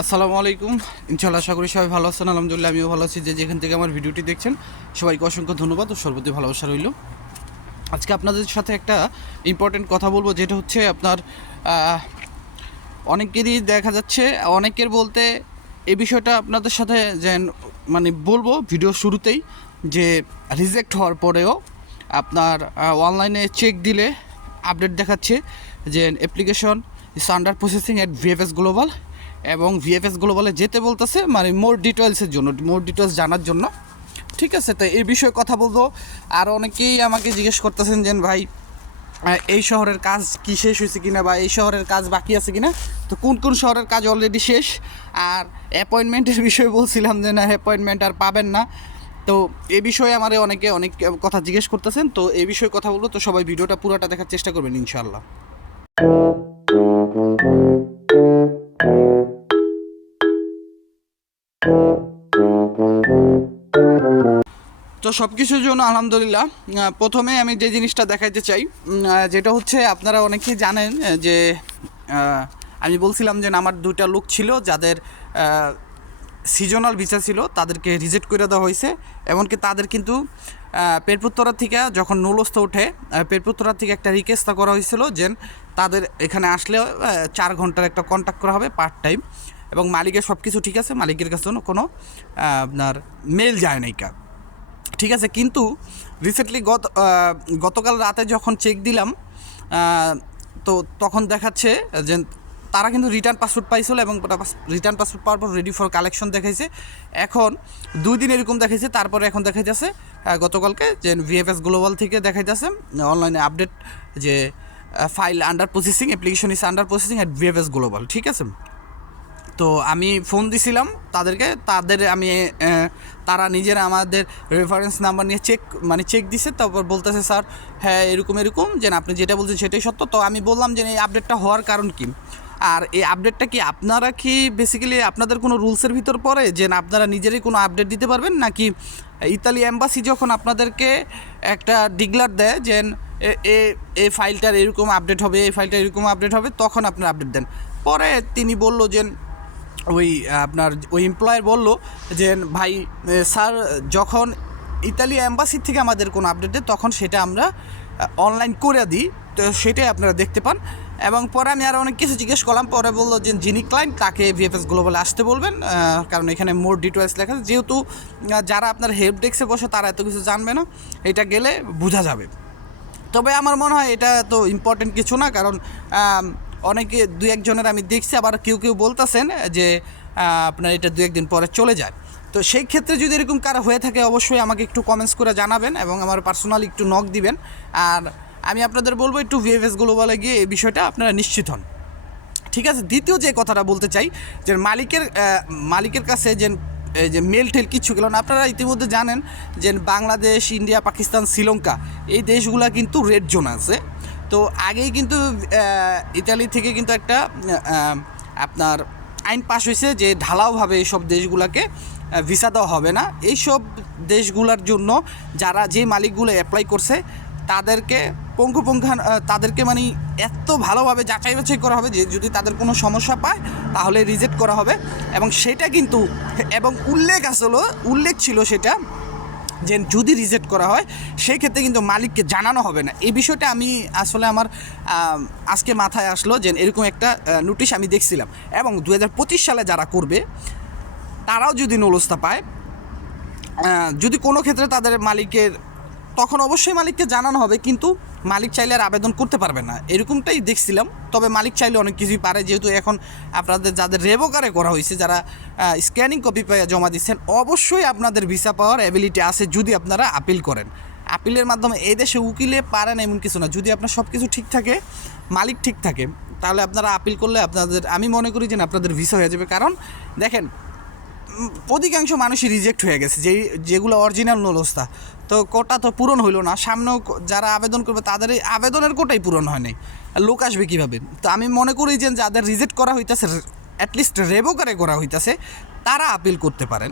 আসসালামু আলাইকুম। ইনশাআল্লাহ আশা করি সবাই ভালো আছেন। আলহামদুলিল্লাহ আমিও ভালো আছি। যে যেখান থেকে আমার ভিডিওটি দেখছেন সবাইকে অসংখ্য ধন্যবাদ ও সর্বতি ভালোবাসা রইল। আজকে আপনাদের সাথে একটা ইম্পর্টেন্ট কথা বলবো, যেটা হচ্ছে আপনার অনেকেরই দেখা যাচ্ছে, অনেকের বলতে এই বিষয়টা আপনাদের সাথে যে বলবো ভিডিও শুরুতেই, যে রিজেক্ট হওয়ার পরেও আপনার অনলাইনে চেক দিলে আপডেট দেখাচ্ছে যে application is under processing at VFS global, এবং ভিএফএস গ্লোবালে যেতে বলতেছে মোর ডিটেলসের জন্য, মোর ডিটেলস জানার জন্য। ঠিক আছে, তো এই বিষয়ে কথা বলবো। আর অনেকেই আমাকে জিজ্ঞেস করতেছেন যে ভাই এই শহরের কাজ কি শেষ হয়েছে কিনা, বা এই শহরের কাজ বাকি আছে কিনা। তো কোন কোন শহরের কাজ অলরেডি শেষ, আর অ্যাপয়েন্টমেন্টের বিষয়ে বলছিলাম যে না, অ্যাপয়েন্টমেন্ট আর পাবেন না। তো এই বিষয়ে আমার অনেকে অনেক কথা জিজ্ঞেস করতেছেন, তো এই বিষয়ে কথা বলবো। তো সবাই ভিডিওটা পুরোটা দেখার চেষ্টা করবেন ইনশাআল্লাহ। তো সব কিছুর জন্য আলহামদুলিল্লাহ। প্রথমে আমি যে জিনিসটা দেখাইতে চাই, যেটা হচ্ছে আপনারা অনেকেই জানেন যে আমি বলছিলাম যে আমার দুইটা লোক ছিল যাদের সিজনাল ভিসা ছিল, তাদেরকে রিজেক্ট করে দেওয়া হয়েছে। এমনকি তাদের কিন্তু পেরপুত্তরা থেকে যখন নুলস্থ ওঠে, পেরপুত্তরা থেকে একটা রিকোয়েস্ট করা হয়েছিল যে তাদের এখানে আসলে 4 ঘন্টার একটা কন্ট্যাক্ট করা হবে পার্ট টাইম, এবং মালিকের সব কিছু ঠিক আছে, মালিকের কাছে কোনো আপনার মেল যায় নাই কা। ঠিক আছে, কিন্তু রিসেন্টলি গতকাল রাতে যখন চেক দিলাম, তো তখন দেখাচ্ছে যে তারা কিন্তু রিটার্ন পাসপোর্ট পাইছিল, এবং রিটার্ন পাসপোর্ট পাওয়ার পর রেডি ফর কালেকশন দেখাইছে। এখন 2 দিন এরকম দেখাইছে, তারপরে এখন দেখাইতেছে গতকালকে যে ভিএফএস গ্লোবাল থেকে দেখাইতেছে অনলাইনে আপডেট যে file under processing, application is under processing at VFS global. ঠিক আছে, তো আমি ফোন দিছিলাম তাদেরকে, তারা নিজেরা আমাদের রেফারেন্স নাম্বার নিয়ে চেক দিছে। তারপর বলতেছে স্যার হ্যাঁ এরকম এরকম, যে আপনি যেটা বলছেন সেটাই সত্য। তো আমি বললাম যে এই আপডেটটা হওয়ার কারণ কি, আর এই আপডেটটা কি আপনারা কি বেসিক্যালি আপনাদের কোনো রুলসের ভিতর পড়ে যে আপনারা নিজেরাই কোনো আপডেট দিতে পারবেন, নাকি ইতালি এম্বাসি যখন আপনাদেরকে একটা ডিক্লার দেয় যে এই ফাইলটার এরকম আপডেট হবে, এই ফাইলটা এরকম আপডেট হবে, তখন আপনারা আপডেট দেন? পরে তিনি বলল যে ওই এমপ্লয়ার বলল যে ভাই স্যার, যখন ইতালি অ্যাম্বাসির থেকে আমাদের কোনো আপডেট দেয় তখন সেটা আমরা অনলাইন করে দিই, তো সেটাই আপনারা দেখতে পান। এবং পরে আমি আরও অনেক কিছু জিজ্ঞেস করলাম, পরে বললো যে যিনি ক্লায়েন্ট তাকে ভিএফএস গ্লোবালে আসতে বলবেন, কারণ এখানে মোর ডিটেলস লেখা আছে। যেহেতু যারা আপনার হেল্প ডেস্কে বসে তারা এত কিছু জানবে না, এটা গেলে বোঝা যাবে। তবে আমার মনে হয় এটা তো ইম্পর্টেন্ট কিছু না, কারণ অনেকে 2-1 জনের আমি দেখছি, আবার কেউ কেউ বলতেছেন যে আপনার এটা 2-1 দিন পরে চলে যায়। তো সেই ক্ষেত্রে যদি এরকম কারো হয়ে থাকে অবশ্যই আমাকে একটু কমেন্টস করে জানাবেন, এবং আমার পার্সোনালি একটু নক দিবেন। আর আমি আপনাদের বলবো একটু ভিএফএস গ্লোবালে গিয়ে এই বিষয়টা আপনারা নিশ্চিত হন। ঠিক আছে, দ্বিতীয় যে কথাটা বলতে চাই, যে মালিকের কাছে যে মেল টেল কিচ্ছু গেল না। আপনারা ইতিমধ্যে জানেন যে বাংলাদেশ, ইন্ডিয়া, পাকিস্তান, শ্রীলঙ্কা এই দেশগুলা কিন্তু রেড জোন আছে। তো আগেই কিন্তু ইতালি থেকে কিন্তু একটা আপনার আইন পাস হয়েছে যে ঢালাওভাবে এইসব দেশগুলোকে ভিসা দেওয়া হবে না। এইসব দেশগুলোর জন্য যে মালিকগুলো অ্যাপ্লাই করছে তাদেরকে তাদেরকে এত ভালোভাবে যাচাই বাছাই করা হবে যে যদি তাদের কোনো সমস্যা পায় তাহলে রিজেক্ট করা হবে। এবং সেটা কিন্তু উল্লেখ ছিল সেটা, যে যদি রিজেক্ট করা হয় সেই ক্ষেত্রে কিন্তু মালিককে জানানো হবে না। এই বিষয়টা আমি আসলে আমার আজকে মাথায় আসলো যে এরকম একটা নোটিশ আমি দেখছিলাম। এবং 2025 সালে যারা করবে তারাও যদি নলস্তা পায়, যদি কোনো ক্ষেত্রে তাদের মালিকের, তখন অবশ্যই মালিককে জানানো হবে, কিন্তু মালিক চাইলে আর আবেদন করতে পারবে না, এরকমটাই দেখছিলাম। তবে মালিক চাইলে অনেক কিছুই পারে, যেহেতু এখন আপনাদের যাদের রেভোকারে করা হয়েছে, যারা স্ক্যানিং কপি পেয়ে জমা দিচ্ছেন, অবশ্যই আপনাদের ভিসা পাওয়ার অ্যাবিলিটি আছে যদি আপনারা আপিল করেন। আপিলের মাধ্যমে এই দেশে উকিলে পারেন এমন কিছু না, যদি আপনার সব কিছু ঠিক থাকে, মালিক ঠিক থাকে, তাহলে আপনারা আপিল করলে আমি মনে করি যে আপনাদের ভিসা হয়ে যাবে। কারণ দেখেন, অধিকাংশ মানুষই রিজেক্ট হয়ে গেছে, যেগুলো অরিজিনাল নলস্তা। তো কোটা তো পূরণ হইলো না, সামনেও যারা আবেদন করবে তাদের এই আবেদনের কোটাই পূরণ হয় নাই, লোক আসবে কীভাবে? তো আমি মনে করি যে যাদের রিজেক্ট করা হইতেছে, অ্যাটলিস্ট রেভোকারে করা হইতেছে, তারা আপিল করতে পারেন।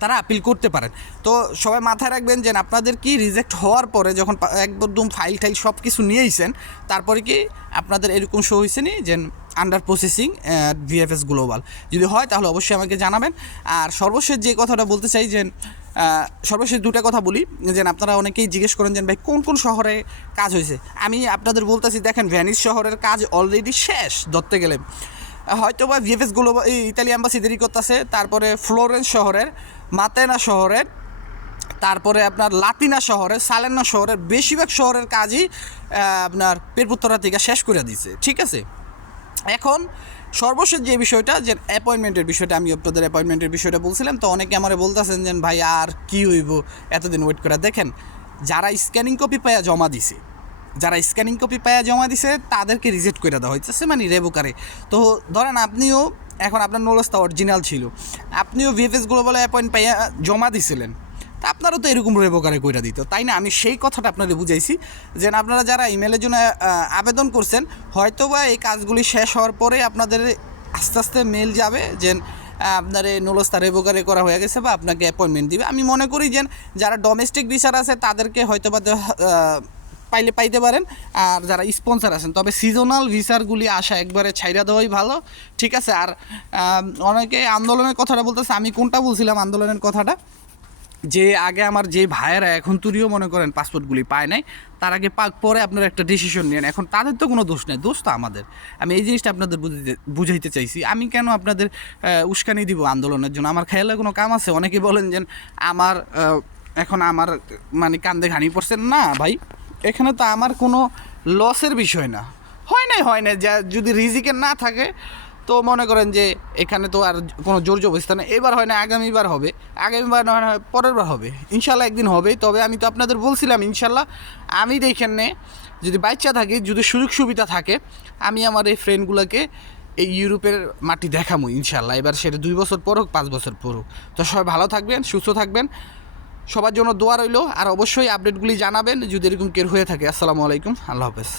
তারা আপিল করতে পারেন। তো সবাই মাথায় রাখবেন যে আপনাদের কি রিজেক্ট হওয়ার পরে যখন একদম ফাইল টাইল সব কিছু নিয়েইছেন, তারপরে কি আপনাদের এরকম শো হয়েছে নি যে আন্ডার প্রসেসিং ভিএফএস গ্লোবাল, যদি হয় তাহলে অবশ্যই আমাকে জানাবেন। আর সর্বশেষ যে কথাটা বলতে চাই যে সর্বশেষ দুটা কথা বলি, যে আপনারা অনেকেই জিজ্ঞেস করেন যে ভাই কোন কোন শহরে কাজ হয়েছে। আমি আপনাদের বলতেছি, দেখেন ভ্যানিস শহরের কাজ অলরেডি শেষ ধরতে গেলে, হয়তো বা ভিএফএস গ্লোবাল ইতালি অ্যাম্বাসি দেরি করতেছে, তারপরে ফ্লোরেন্স শহরের, মাতেনা শহরের, তারপরে আপনার লাতিনা শহরের, সালেনা শহরের, বেশিরভাগ শহরের কাজই আপনার পেরপুত্তরা থেকে শেষ করে দিছে, ঠিক আছে। এখন সর্বশেষ যে বিষয়টা, যে অ্যাপয়েন্টমেন্টের বিষয়টা, আমি আপনাদের অ্যাপয়েন্টমেন্টের বিষয়টা বলছিলাম, তো অনেকে আমার বলতেছেন যে ভাই আর কী হইব এতদিন ওয়েট করে। দেখেন, যারা স্ক্যানিং কপি পাইয়া জমা দিছে তাদেরকে রিজেক্ট করে দেওয়া হয়েছে, মানে রেভোকারে। তো ধরেন আপনিও এখন আপনার নোলসটা অরিজিনাল ছিল, আপনিও ভিএফএস গ্লোবালে অ্যাপয়েন্ট পাইয়া জমা দিছিলেন, তা আপনারও তো এরকম রেভোকারে কইরা দিত, তাই না? আমি সেই কথাটা আপনাদের বুঝাইছি যে আপনারা যারা ইমেলের জন্য আবেদন করছেন, হয়তো বা এই কাজগুলি শেষ হওয়ার পরে আপনাদের আস্তে আস্তে মেল যাবে যে আপনার এই নোলসটা রেভোকারে করা হয়ে গেছে বা আপনাকে অ্যাপয়েন্টমেন্ট দিবে। আমি মনে করি যে যারা ডোমেস্টিক ভিসার আছে তাদেরকে হয়তো বা পাইতে পারেন, আর যারা স্পন্সর আছেন, তবে সিজনাল ভিসারগুলি আসা একবারে ছাইরা দেওয়াই ভালো, ঠিক আছে। আর অনেকে আন্দোলনের কথাটা বলতেছে, আমি কোনটা বলছিলাম আন্দোলনের কথাটা, যে আগে আমার যে ভাইয়েরা এখন তুরিও মনে করেন পাসপোর্টগুলি পায় নাই, তার আগে পরে আপনারা একটা ডিসিশন নেন, এখন তাদের তো কোনো দোষ নেই, দোষ তো আমাদের। আমি এই জিনিসটা আপনাদের বুঝাইতে চাইছি। আমি কেন আপনাদের উস্কানি দিব আন্দোলনের জন্য? আমার খেয়ালে কোনো কাম আছে? অনেকে বলেন যে আমার এখন আমার মানে কান্দে ঘানি পড়ছেন না ভাই, এখানে তো আমার কোনো লসের বিষয় না, হয় নাই যা যদি রিজিকের না থাকে তো মনে করেন যে এখানে তো আর কোনো জোর জবরদস্তি না। এবার হয় না, আগামীবার হবে, আগামীবার নয় পরের বার হবে, ইনশাল্লাহ একদিন হবে। তবে আমি তো আপনাদের বলছিলাম ইনশাল্লাহ আমি দেখেন নে, যদি বাচ্চা থাকে, যদি সুযোগ সুবিধা থাকে, আমি আমার এই ফ্রেন্ডগুলোকে এই ইউরোপের মাটি দেখাবো ইনশাল্লাহ। এবার সেটা 2 বছর পর হোক, 5 বছর পর হোক। তো সবাই ভালো থাকবেন, সুস্থ থাকবেন, সবার জন্য দোয়া রইল। আর অবশ্যই আপডেটগুলি জানাবেন যদি এরকম কেউ হয়ে থাকে। আসসালামু আলাইকুম, আল্লাহ হাফেজ।